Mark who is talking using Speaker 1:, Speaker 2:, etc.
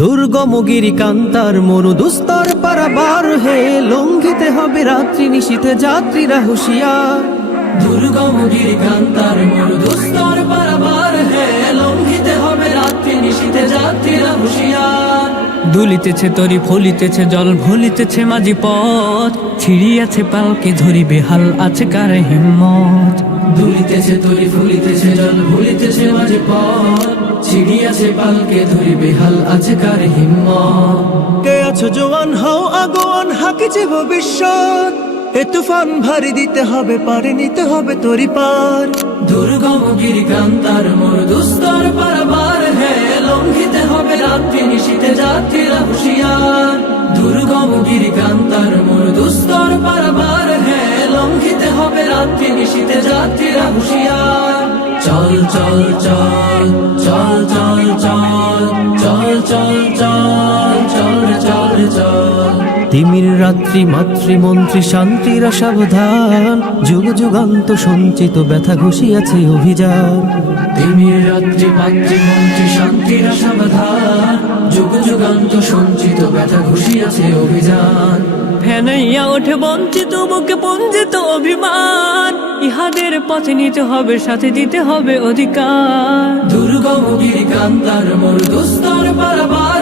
Speaker 1: দুর্গম গিরি কান্তার মরু দুস্তর পারাবার হে লঙ্ঘিতে হবে রাত্রি নিশীতে যাত্রীরা হুঁশিয়ার।
Speaker 2: দুর্গম গিরিকান্তার মরু দুস্তর পারাবার হে লঙ্ঘিতে হবে রাত্রি নিশীতে যাত্রীরা হুঁশিয়ার।
Speaker 3: দুলিতেছে তরি ফলিতেছে জল ভুলিতেছে মাঝি পথ। ছিড়িয়াছে পালকে ধরি বেহাল আছে কার হিম্মত।
Speaker 2: দুলিতেছে তরি ফুলিতেছে জল ভুলিতেছে মাঝে পথ। ছিড়িয়াছে পালকে ধরি বেহাল আছে কার হিম্মত?
Speaker 1: কে আছো জোয়ান হও আগোয়ান হাকিছে ভবিষ্যৎ। এ তুফান ভারী দিতে হবে পারে নিতে হবে তরি পার
Speaker 2: দুর্গম গিরিকান্তার মরু দুস্তর পারাবার হে লঙ্ঘিতে হবে রাত্রি নিশীতে যাত্রীরা হুঁশিয়ার। দুর্গম গিরিকান্তার মরু দুস্তর পারাবার হে লঙ্ঘিতে হবে রাত্রি নিশীতে যাত্রীরা হুঁশিয়ার। চল চল চল চল চল চল চল চল চল চল চল চল
Speaker 1: তিমির রাত্রি মাতৃমন্ত্রী শান্তির সাবধান যুগ যুগান্ত সঞ্চিত ব্যথা ঘুষিয়াছে অভিযান
Speaker 2: তিমির রাত্রি মাতৃমন্ত্রী শান্তির সমাধান যুগান্ত সঞ্চিত ব্যথা ঘুষিয়াছে অভিযান।
Speaker 3: ফেনাইয়া ওঠে বঞ্চিত বুকে পঞ্জিত অভিমান। ইহাদের পথে নিতে হবে সাথে দিতে হবে অধিকার।
Speaker 2: দুর্গম গিরিকান্তার মোর দুস্তর পারাবার